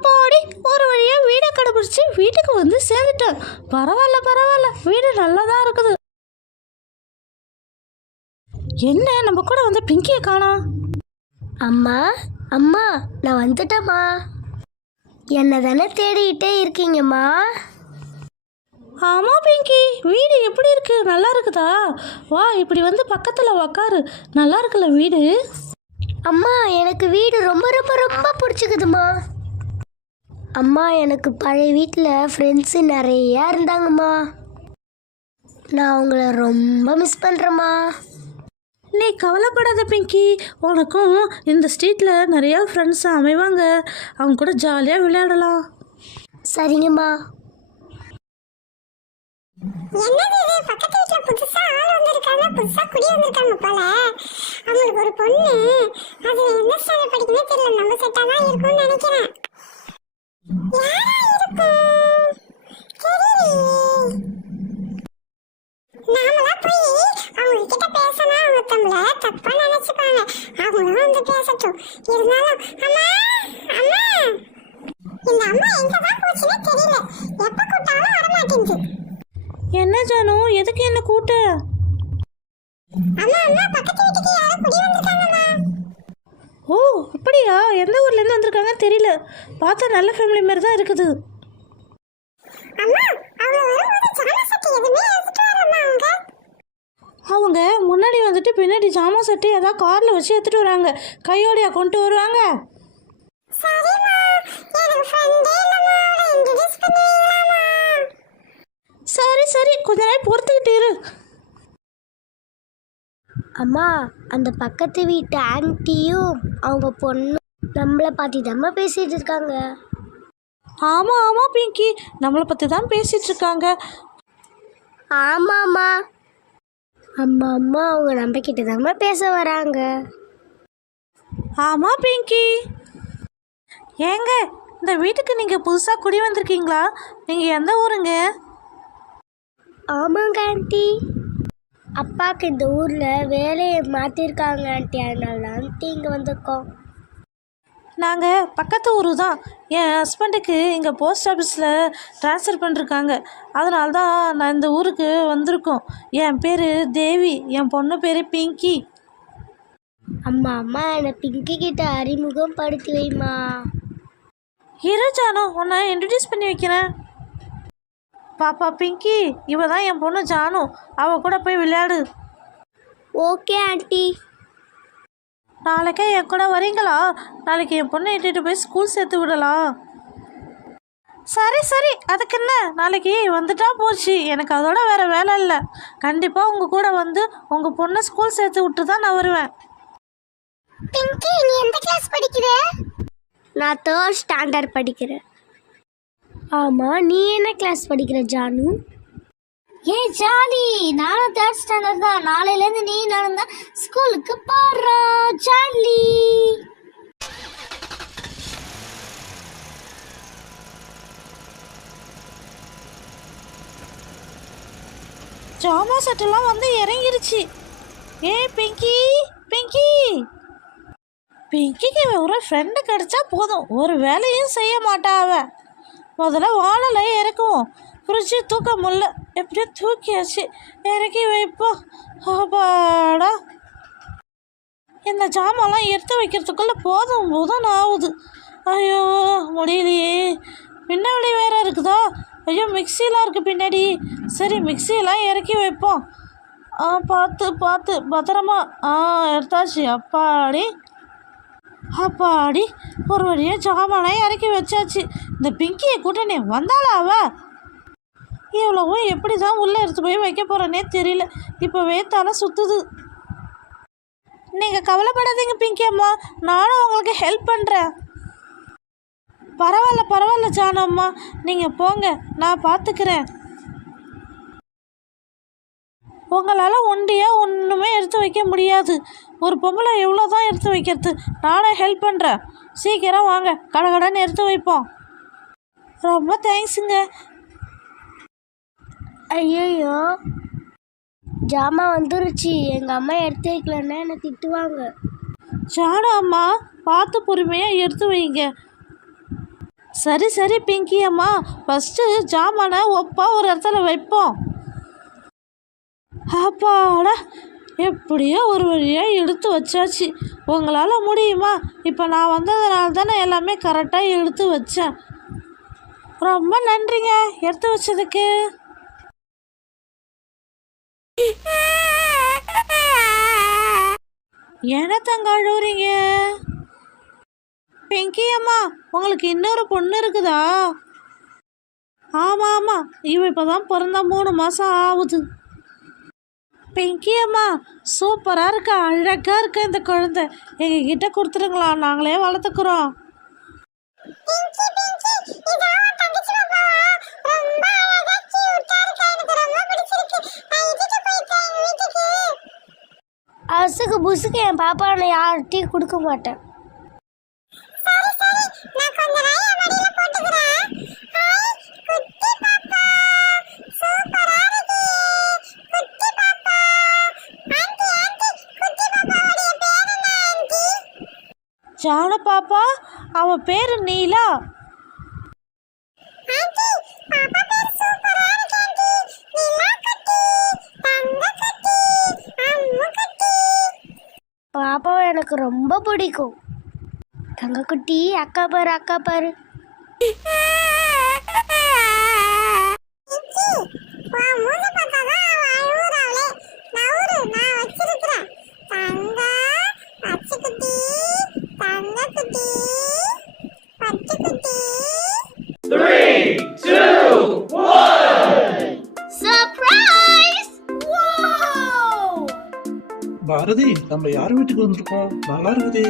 அப்பாடி ஒரு வழியாக வீடை கண்டுபிடிச்சி வீட்டுக்கு வந்து சேர்ந்துட்டேன். பரவாயில்ல, வீடு நல்லா தான் இருக்குது. என்ன நம்ம கூட வந்து பிங்கியை காணோம்? அம்மா அம்மா, நான் வந்துட்டேம்மா. என்ன தானே தேடிக்கிட்டே இருக்கீங்கம்மா? ஆமாம் பிங்கி, வீடு எப்படி இருக்கு? நல்லா இருக்குதா? வா, இப்படி வந்து பக்கத்தில் உக்காரு. நல்லா இருக்குல்ல வீடு? அம்மா, எனக்கு வீடு ரொம்ப ரொம்ப ரொம்ப பிடிச்சிக்குதுமா. அம்மா, எனக்கு பழைய வீட்டில் ஃப்ரெண்ட்ஸு நிறையா இருந்தாங்கம்மா. நான் அவங்கள ரொம்ப மிஸ் பண்ணுறேம்மா. நீ கவலைப்படாத பிங்கி, உனக்கும் இந்த ஸ்ட்ரீட்டில் நிறையா ஃப்ரெண்ட்ஸ் அமைவாங்க. அவங்க கூட ஜாலியாக விளையாடலாம். சரிங்கம்மா. என்னது இது? பக்கத்து வீட்டுல புதுசா ஆள் வந்திருக்காங்க, புதுசா குடி வந்திருக்காங்க போல. அவங்களுக்கு ஒரு பொண்ணு, அது என்ன ஸ்டாண்டர்ட் படிக்குமே தெரியல. நம்ம செட்டா தான் இருக்கும்னு நினைக்கிறேன். யாரா இருக்கும் தெரியலையே. நாமளா போய் அவங்க கிட்ட பேசினா அவங்க நம்மள தப்பா நினைச்சுப்பாங்க. அவங்களும் வந்து பேசட்டும். இருந்தாலும் அம்மா அம்மா, இந்த அம்மா எங்கதான் போச்சுன்னே தெரியல. எப்ப கூட்டாலும் வரமாட்டேங்குது. என்ன ஜானு, எதுக்கு என்ன கூட்ட? அம்மா அம்மா, பக்கத்து வீட்டுக்கு யாரோ குடி வந்திருக்காங்கம்மா. ஓ அப்படியா? எந்த ஊர்லேருந்து வந்திருக்காங்கன்னு தெரியல. பார்த்தா நல்ல ஃபேமிலி மாதிரி தான் இருக்குது. அம்மா, அவங்க வரும்போது ஜாமா சட்டை எதுவுமே எடுத்துட்டு வரலம்மா. அவங்க முன்னாடி வந்துட்டு பின்னாடி ஜாமா சட்டை ஏதாவது காரில் வச்சு எடுத்துகிட்டு வராங்க. கையோடையா கொண்டு வருவாங்க? சரிம்மா, எனக்கு ஃப்ரெண்டே இல்லம்மா, அவளை இன்ட்ரோ듀ஸ் பண்ணுவீங்களாம்மா? சரி, கொஞ்ச நேரம் பொறுத்துக்கிட்டு இரு. அம்மா, அந்த பக்கத்து வீட்டு ஆன்ட்டியும் அவங்க பொண்ணும் நம்மளை பார்த்து தாம்மா பேசிகிட்டு இருக்காங்க. ஆமாம் பிங்கி, நம்மளை பற்றி தான் பேசிகிட்டு இருக்காங்க. ஆமாம்மா. அம்மா அவங்க நம்ம கிட்ட தாம்மா பேச வராங்க. ஆமாம் பிங்கி. ஏங்க, இந்த வீட்டுக்கு நீங்கள் புதுசாக குடி வந்திருக்கீங்களா? நீங்கள் எந்த ஊருங்க? ஆமாங்க ஆண்டி, அப்பாவுக்கு இந்த ஊரில் வேலையை மாற்றிருக்காங்க ஆண்டி. அதனால ஆண்டி இங்கே வந்திருக்கோம். நாங்கள் பக்கத்து ஊர் தான். என் ஹஸ்பண்டுக்கு இங்கே போஸ்ட் ஆஃபீஸில் ட்ரான்ஸ்ஃபர் பண்ணிருக்காங்க. அதனால தான் நான் இந்த ஊருக்கு வந்திருக்கோம். என் பேர் தேவி, என் பொண்ணு பேர் பிங்கி. அம்மா என்னை பிங்கி கிட்ட அறிமுகம் படுத்தி வைமா. இரு ஜானு, உன்னை இன்ட்ரடியூஸ் பண்ணி வைக்கிறேன். பாப்பா பிங்கி, இவ தான் என் பொண்ணு ஜானு. அவ கூட போய் விளையாடு. Okay aunty. நாளைக்கே என் கூட வரீங்களா? நாளைக்கு என் பொண்ணை இட்டுட்டு போய் ஸ்கூல் சேர்த்து விடலாம். சரி, அதுக்கு என்ன, நாளைக்கு வந்துட்டா போச்சு. எனக்கு அதோட வேறு வேலை இல்லை. கண்டிப்பாக உங்கள் கூட வந்து உங்கள் பொண்ணை ஸ்கூல் சேர்த்து விட்டு தான் நான் வருவேன். பிங்கி, நீ எந்த கிளாஸ் படிக்கிற? நான் 3rd ஸ்டாண்டர்ட் படிக்கிறேன். ஆமாம், நீ என்ன கிளாஸ் படிக்கிற ஜானு? ஏய் ஜாலி, நானும் 3rd ஸ்டாண்டர்ட் தான். நாளையிலேருந்து நீ நானும் தான் ஸ்கூலுக்கு போகிறோம். ஜாலி. ஜாமா செட்டெல்லாம் வந்து இறங்கிருச்சு. பிங்கிக்கு ஒரு ஃப்ரெண்டு கிடச்சா போதும், ஒரு வேலையும் செய்ய மாட்டா அவ. முதல்ல வாழலை இறக்குவோம். ஃப்ரிட்ஜு தூக்க முடியல, எப்படியோ தூக்கியாச்சு. இறக்கி வைப்போம். அப்பாடா, இந்த ஜாமான்லாம் எடுத்து வைக்கிறதுக்குள்ளே போதும் ஆகுது. ஐயோ முடியலையே. பின்னாடி வேற இருக்குதா? ஐயோ, மிக்சிலாம் இருக்குது பின்னாடி. சரி, மிக்சியெல்லாம் இறக்கி வைப்போம். பார்த்து பத்திரமா. எடுத்தாச்சு. அப்பாடி ஒரு வழியாக ஜாமானையும் இறக்கி வச்சாச்சு. இந்த பிங்கியை கூட்டணி வந்தாளா அவ? இவ்வளவும் எப்படி தான் உள்ளே எடுத்து போய் வைக்க போகிறேன்னே தெரியல. இப்போவே தலை சுற்றுது. நீங்கள் கவலைப்படாதீங்க பிங்கி அம்மா, நானும் உங்களுக்கு ஹெல்ப் பண்ணுறேன். பரவாயில்ல ஜானு அம்மா, நீங்கள் போங்க, நான் பார்த்துக்கிறேன். உங்களால் ஒண்டியாக ஒன்றுமே எடுத்து வைக்க முடியாது. ஒரு பொம்பளை எவ்வளோ தான் எடுத்து வைக்கிறது? நானே ஹெல்ப் பண்ணுறேன். சீக்கிரம் வாங்க, கடகடன்னு எடுத்து வைப்போம். ரொம்ப தேங்க்ஸுங்க. ஐயோ, ஜாமான் வந்துருச்சு. எங்கள் அம்மா எடுத்து வைக்கலன்னா என்னை திட்டுவாங்க. ஜானு அம்மா, பார்த்து பொறுமையாக எடுத்து வைங்க. சரி சரி பிங்கி அம்மா, ஃபஸ்ட்டு ஜாமானை ஒப்பா ஒரு இடத்துல வைப்போம். அப்பாடா, எப்படியோ ஒரு வழியாக எடுத்து வச்சாச்சு. உங்களால் முடியுமா? இப்போ நான் வந்ததுனால தானே எல்லாமே கரெக்டாக எடுத்து வச்சேன். ரொம்ப நன்றிங்க எடுத்து வச்சதுக்கு. என்ன தங்க அழுவுறீங்க? பிங்கி அம்மா, உங்களுக்கு இன்னொரு பொண்ணு இருக்குதா? ஆமாம் ஆமாம், இவ இப்போ தான் பிறந்தா 3 மாதம் ஆகுது. பிங்கி அம்மா, சூப்பராக இருக்கா, அழகாக இருக்கா இந்த குழந்தை. எங்ககிட்ட கொடுத்துருங்களா, நாங்களே வளர்த்துக்குறோம். பிங்கி பிங்கி இதோ தங்கச்சி பாப்பாவா ரொம்ப அழகா கியூட்டா இருக்கா எனக்கு ரொம்ப பிடிச்சிருக்கு நான் இட்டுட்டு போயிட்டேன் எங்க வீட்டுக்கு அசுக்கு புசுக்கு என் பாப்பா நான் யார்கிட்டையும் கொடுக்க மாட்டேன். சரி சரி நான் கொஞ்ச நாள் என் மடியில போட்டுக்கிறேன் ஹாய் குட்டி பாப்பா சூப்பரா இருக்கு குட்டி பாப்பா ஆண்டி ஆண்டி குட்டி பாப்பாவுடைய பேர் என்ன ஆண்டி ஜான பாப்பா, அவன் பேர் நீலா. ஆண்டி பாப்பா பேர் சூப்பரா இருக்கு ஆண்டி நிலா குட்டி தங்க குட்டி அம்மு குட்டி பாப்பாவை எனக்கு ரொம்ப பிடிக்கும். தங்கக்குட்டி அக்கா பாரு அக்கா பாரு. உன் மூஞ்ச பார்த்தாதான் அவ அழுவுறாளே. நவுறு, நான் வச்சிருக்கிறேன். தங்க, பச்சைக்குட்டி, தங்கக்குட்டி, பச்சைக்குட்டி. பாரதி, நம்ம யார் வீட்டுக்கு வந்திருக்கோம்? நல்லா இருக்குது.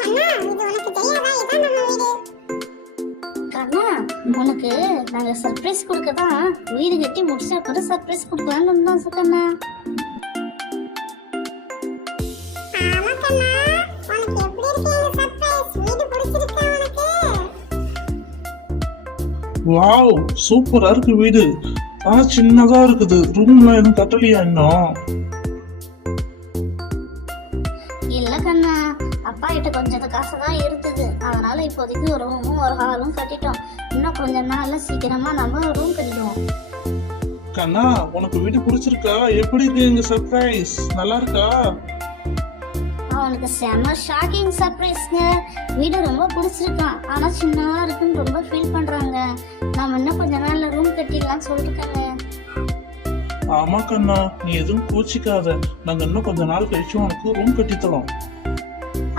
கண்ணா, இது உனக்கு தெரியாதா? இதான் நம்ம வீடு. கண்ணா, உனக்கு நாங்க சர்ப்ரைஸ் கொடுக்க தான் வீடு கட்டி முடிச்சா கூட சர்ப்ரைஸ் கொடுக்கலாம்னு இருந்தோம் கண்ணா. ஆமா கண்ணா, உனக்கு எப்படி இருக்கு எங்க சர்ப்ரைஸ்? வீடு பிடிச்சிருக்கா உனக்கு? வாவ், சூப்பரா இருக்கு வீடு. ஆனா சின்னதா இருக்குது. ரூம்ல எதுவும் கட்டலையா இன்னும்? இல்ல கண்ணா, அப்பா கிட்ட கொஞ்சம் காசு தான் இருந்தது, அதனால இப்போதைக்கு ஒரு ரூமும் ஒரு ஹாலும் கட்டிட்டோம். இன்னும் கொஞ்ச நாள்ல சீக்கிரமா நம்ம ரூம் கட்டிடுவோம். கண்ணா, உனக்கு வீடு பிடிச்சிருக்கா? எப்படி இருக்கு எங்க சர்ப்ரைஸ்? நல்லா இருக்கா? அவனுக்கு செம ஷாக்கிங் சர்ப்ரைஸ்ங்க. வீடு ரொம்ப பிடிச்சிருக்கான், ஆனா சின்னதா இருக்குன்னு ரொம்ப ஃபீல் பண்றாங்க. நாம இன்னும் கொஞ்ச நாள்ல ரூம் கட்டிடலாம்னு சொல்லிருக்காங்க. ஆமா கண்ணா, நீ எதுவும் பூச்சிக்காத. நாங்க இன்னும் கொஞ்ச நாள் கழிச்சு உனக்கு ரூம் கட்டித்தரோம்.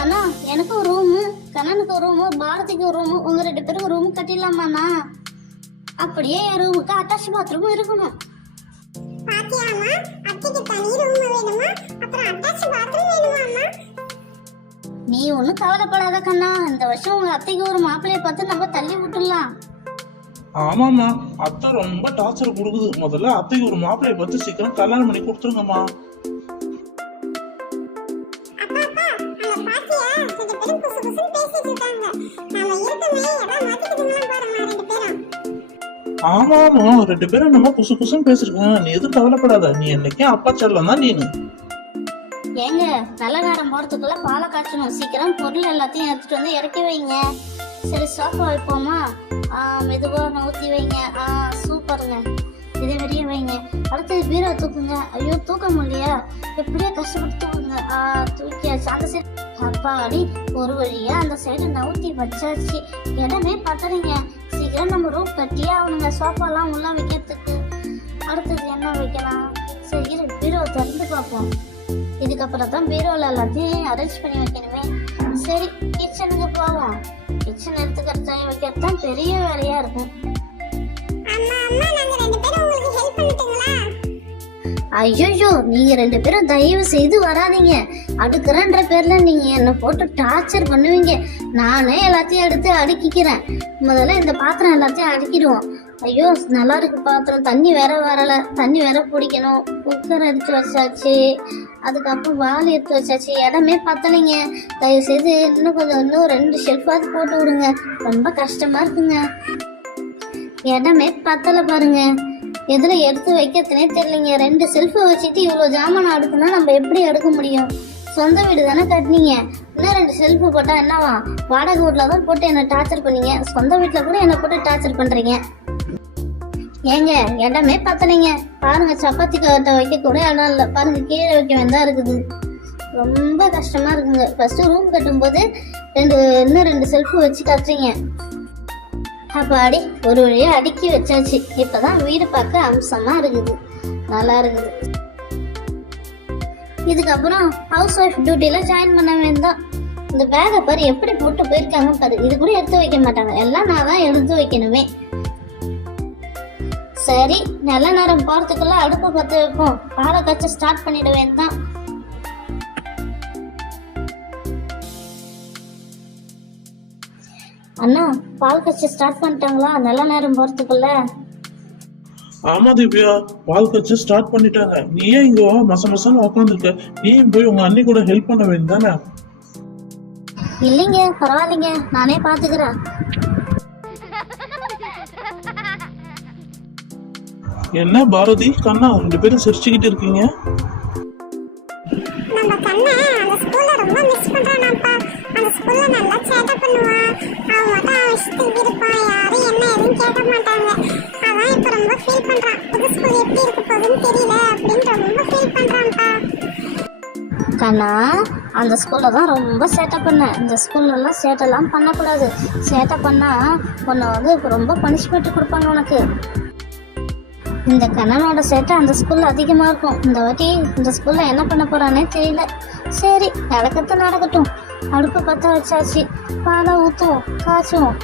அண்ணா, எனக்கு ஒரு ரூமு, கண்ணனுக்கு ஒரு ரூமு, பாரதிக்கு ஒரு ரூமு, உங்க 2 பேருக்கு ரூம் கட்டிடலாமாண்ணா? அப்படியே என் ரூமுக்கு அட்டாச் பாத்ரூமும் இருக்கணும். பாத்தியாம்மா, அத்தைக்கு தனி ரூம் வேணுமா? அப்புறம் அட்டாச் பாத்ரூம் வேணுமா அம்மா? நீ ஒன்றும் கவலைப்படாத கண்ணா, இந்த வருஷம் உங்க அத்தைக்கு ஒரு மாப்பிள்ளைய பார்த்து நம்ம தள்ளி விட்டுடலாம். ஆமாம்மா, அத்தை ரொம்ப டார்ச்சர் கொடுக்குது. முதல்ல அத்தைக்கு ஒரு மாப்பிள்ளைய பார்த்து சீக்கிரம் கல்யாணம் பண்ணி கொடுத்துருங்கம்மா. அப்பா அப்பா அங்க பாத்தியா 2 பேரும் குசு குசுன்னு பேசிட்டு இருக்காங்க நாம இருக்கமே எல்லாம் மாத்திக்கிட்டுங்களா பாருமா 2 பேரும் ஆமாமா, 2 பேரும் நம்ம குசு குசுன்னு பேசிருக்கோம். நீ எதுவும் கவலைப்படாத. நீ என்னைக்கே அப்பா செல்லம் தான் நீனு. ஏங்க, நல்ல நேரம் போறதுக்குள்ள பாலை காய்ச்சணும். சீக்கிரம் பொருள் எல்லாத்தையும் எடுத்துட்டு வந்து இறக்கி வைங்க. சரி, சோஃபா வைப்போமா? மெதுவா ஊற்றி வைங்க. சூப்பருங்க, இதே வெளியே வைங்க. அடுத்தது பீரோ தூக்குங்க. ஐயோ, தூக்க முடியலையா? எப்படியோ கஷ்டப்பட்டு தூக்குங்க. தூக்கியாச்சு. அந்த சைடு அப்பாடி, ஒரு வழியா அந்த சைடு நவுத்தி வச்சாச்சு. இடமே பத்தலைங்க. சீக்கிரம் நம்ம ரூம் கட்டியே அவனுங்க சோஃபாலாம் உள்ள வைக்கிறதுக்கு. அடுத்தது என்ன வைக்கலாம்? சரி, பீரோ திறந்து பார்ப்போம். இதுக்கப்புறம் தான் பீரோவில் எல்லாத்தையும் அரேஞ்ச் பண்ணி வைக்கணுமே. சரி, கிச்சனுக்கு போவோம். கிச்சன் எடுத்துக்கிறது வைக்கிறது தான் பெரிய வேலையா இருக்கும். அம்மா அம்மா நாங்க 2 பேரும் உங்களுக்கு ஹெல்ப் பண்ணட்டுங்களா ஐயோ, நீங்க 2 பேரும் தயவு செய்து வராதீங்க. அடுக்கிறன்ற பேர்ல நீங்க என்ன போட்டு டார்ச்சர் பண்ணுவீங்க. நானே எல்லாத்தையும் எடுத்து அடுக்கிக்கிறேன். முதல்ல இந்த பாத்திரம் எல்லாத்தையும் அடுக்கிடுவோம். ஐயோ, நல்லா இருக்கு பாத்திரம். தண்ணி வேற வரல, தண்ணி வேற பிடிக்கணும். குக்கர் எடுத்து வச்சாச்சு, அதுக்கப்புறம் வால் எடுத்து வச்சாச்சு. இடமே பத்தலைங்க. தயவு செய்து இன்னும் 2 ஷெல்ஃபாவது போட்டு விடுங்க. ரொம்ப கஷ்டமா இருக்குங்க. இடமே பத்தலை பாருங்க. எதுல எடுத்து வைக்கிறதுனே தெரியலைங்க. 2 செல்ஃபை வச்சுட்டு இவ்வளோ ஜாமான் அடுக்குன்னா நம்ம எப்படி எடுக்க முடியும் சொந்த வீடு தானே கட்டினீங்க, இன்னும் 2 செல்ஃபு போட்டா என்னவா? வாடகை வீட்டில் தான் போட்டு என்ன டார்ச்சர் பண்ணீங்க, சொந்த வீட்டில் கூட என்ன போட்டு டார்ச்சர் பண்றீங்க. ஏங்க இடமே பத்தலைங்க, பாருங்க சப்பாத்தி கட்ட வைக்க கூட இடம் இல்லை, பாருங்க கீழே வைக்க வேண்டாம் இருக்குது. ரொம்ப கஷ்டமா இருக்குங்க. ஃபர்ஸ்ட் ரூம் கட்டும்போது இன்னும் 2 செல்ஃபு வச்சு கட்டுறீங்க. அப்பாடி ஒரு வழியா அடுக்கி வச்சாச்சு. இப்பதான் வீடு பார்க்க அம்சமா இருக்குது, நல்லா இருக்குது. இதுக்கப்புறம் ஹவுஸ் ஒய்ஃப் டியூட்டில ஜாயின் பண்ண வேண்டாம். இந்த பேகை பாரு எப்படி போட்டு போயிருக்காங்க பாரு, இது கூட எடுத்து வைக்க மாட்டாங்க, எல்லாம் நான் தான் எடுத்து வைக்கணுமே. சரி, நல்ல நேரம் போறதுக்குள்ள அடுப்பை பற்ற வைப்போம், பாலை காய்ச்ச ஸ்டார்ட் பண்ணிட வேண்டாம். அண்ணா பால் காய்ச்ச ஸ்டார்ட் பண்ணிட்டாங்களா நல்ல நேரம் போறதுக்குள்ள? ஆமா திவ்யா, பால் கட்சி ஸ்டார்ட் பண்ணிட்டாங்க. நீ ஏன் இங்க மசன்னு உட்காந்துருக்க? நீயும் போய் உங்க அண்ணி கூட ஹெல்ப் பண்ண வேண்டியதானே? இல்லைங்க பரவாயில்லைங்க, நானே பாத்துக்கிறேன். என்ன பாரதி கண்ணா 2 பேரும் சிரிச்சுக்கிட்டு இருக்கீங்க? நம்ம கண்ணை அந்த ஸ்கூல்ல ரொம்ப மிஸ் பண்றானாப்பா. அந்த ஸ்கூல்ல நல்லா சேட்டை பண்ணுவான். அவன் மட்டும் அவன் இஷ்டத்துக்கு இருப்பான், யாரும் என்ன எதுவும் கேட்க மாட்டாங்க. அதான் இப்ப ரொம்ப ஃபீல் பண்றான். புது ஸ்கூல் எப்படி இருக்க போகுதுன்னு தெரியல அப்படின்னு ரொம்ப ஃபீல் பண்றான்ப்பா. கண்ணா அந்த ஸ்கூல்ல தான் ரொம்ப சேட்டை பண்ணேன். இந்த ஸ்கூல்லலாம் சேட்டைலாம் பண்ணக்கூடாது. சேட்டை பண்ணா உன்னை வந்து ரொம்ப பனிஷ்மெண்ட் கொடுப்பாங்க உனக்கு. இந்த கண்ணனோட சேட்டை அந்த ஸ்கூல்ல அதிகமா இருக்கும். இந்த வாட்டி இந்த ஸ்கூல்ல என்ன பண்ண போறானே தெரியல. சரி நடக்கட்டும் நடக்கட்டும். அடுப்பு பற்ற வச்சாச்சு, பாலை ஊற்றுவோம் காய்ச்சுவோம்.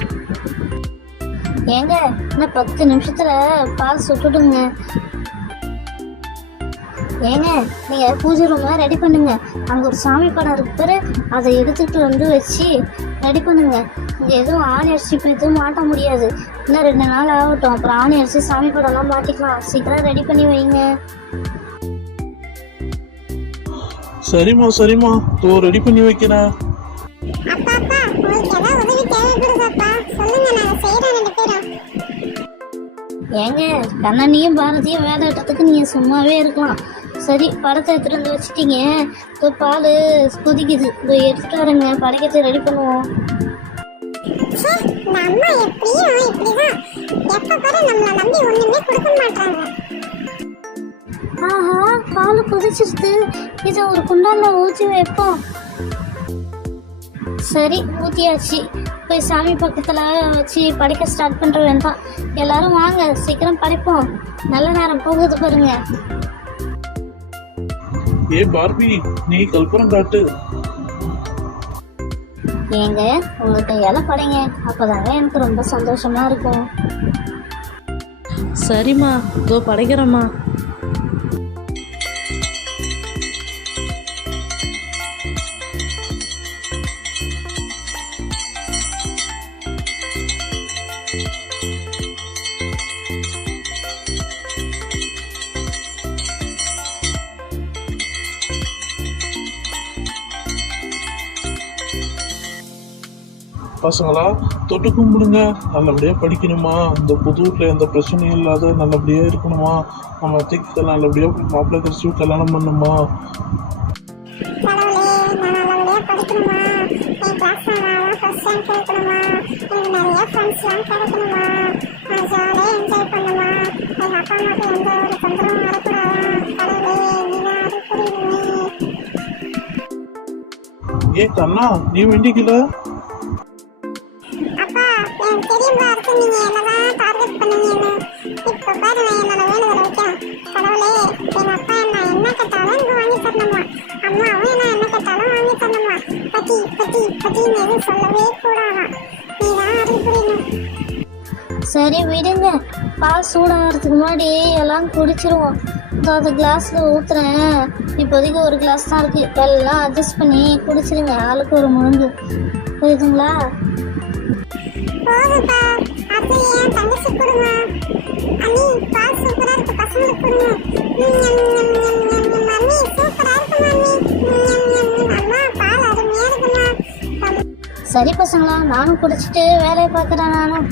ஏங்க இன்னும் 10 நிமிஷத்துல பால் சுட்டுடுங்க. ஏங்க நீங்க பூஜை ரூம்ல ரெடி பண்ணுங்க. அங்க ஒரு சாமி படம் இருக்கு பாரு, அதை எடுத்துட்டு வந்து வச்சு ரெடி பண்ணுங்க. இங்க எதுவும் ஆணி அரிசி எதுவும் மாட்ட முடியாது. இன்னும் 2 நாள் ஆகட்டும், அப்புறம் ஆணி அரிசி சாமி படம்லாம் மாட்டிக்கலாம். சீக்கிரம் ரெடி பண்ணி வைங்க. சரிம்மா ரெடி பண்ணி வைக்கிறேன். அப்பா அப்பா உங்களுக்கு ஏதாவது உதவி தேவைப்படுதாப்பா? சொல்லுங்க, நாங்க செய்யறோம் 2 பேரும். ஏங்க கண்ணனியும் பாரதியும் வேலை விட்டதுக்கு நீங்க சும்மாவே இருக்கலாம். சரி படத்தை எடுத்துட்டு வந்து வச்சுட்டீங்க, இப்போ பால் கொதிக்குது, இப்போ எடுத்துட்டு வரேங்க, படைக்கிறது ரெடி பண்ணுவோம். ச்சே, இந்த அம்மா எப்படியும் இப்படிதான். எப்ப பாரு நம்மள நம்பி ஒண்ணுமே கொடுக்க மாட்டாங்க. ஆஹா பால் கொதிச்சிருச்சு, இதை ஒரு குண்டால ஊற்றி வைப்போம். சரி ஊற்றியாச்சு, போய் சாமி பக்கத்தில் வச்சு படைக்க ஸ்டார்ட் பண்ணுற வேண்டாம். எல்லாரும் வாங்க சீக்கிரம் படைப்போம், நல்ல நேரம் போகுது பாருங்க. ஏ பார்பி, நீ கல்பனம் காட்டு. ஏங்க உங்க கையால படைங்க, அப்பதாங்க எனக்கு ரொம்ப சந்தோஷமா இருக்கும். சரிம்மா இதோ படைக்கிறேம்மா. பசங்களா தொட்டு கும்பிடுங்க. நல்லபடியா படிக்கணுமா, இந்த புது வீட்டுல எந்த பிரச்சனையும் இல்லாத நல்லபடியா இருக்கணுமா, நம்ம அத்தைக்கு நல்லபடியா மாப்பிள்ளை கழிச்சு கல்யாணம் பண்ணுமா. கடவுளே, நான் நல்லபடியா படிக்கணுமா, என் கிளாஸ்ல நான் ஃபர்ஸ்ட் ரேங்க் எடுக்கணுமா, எனக்கு நிறைய ஃப்ரெண்ட்ஸ்லாம் கிடைக்கணுமா, நான் ஜாலியாக என்ஜாய் பண்ணுமா, எங்கள் அப்பா அம்மாவுக்கு எந்த ஒரு தொந்தரவும் வரக்கூடாதா. கடவுளே நீதான் அது புரியுமே. ஏ கண்ணா, நீ வேண்டிக்கல? அப்பா எனக்கு தெரியும்பா இருக்கு நீங்க என்னதான் டார்கெட் பண்ணுவீங்கன்னு. இப்போ பாரு நான் என்னோட வேண்டுதலை வைக்கிறேன். கடவுளே எங்க அப்பா என்ன கேட்டாலும் எனக்கு வாங்கி தரணுமா, அம்மாவும் என்ன கேட்டாலும் வாங்கி தரணுமா. பத்தின்னு எதுவும் சொல்லவே கூடாதான். நீதான் அருள் புரியணும். சரி விடுங்க, பால் சூடாகிறதுக்கு முன்னாடி எல்லாம் குடிச்சிருவோம். இதோ அந்த கிளாஸில் ஊற்றுறேன். இப்போதைக்கு ஒரு கிளாஸ் தான் இருக்குது, எல்லாம் அட்ஜஸ்ட் பண்ணி குடிச்சிருங்க, ஆளுக்கு ஒரு முழுங்கு. புரியுதுங்களா? போதுப்பா, அது ஏன் தங்கச்சி கொடுங்க. அண்ணி பால் சூப்பரா இருக்கு, பசங்களுக்கு கொடுங்க. மம்மி சூப்பரா இருக்கு மம்மி. அம்மா பால் அருமையா இருக்குமா. சரி பசங்களா, நானும் குடிச்சிட்டு வேலையை பார்க்குறேன். நானும்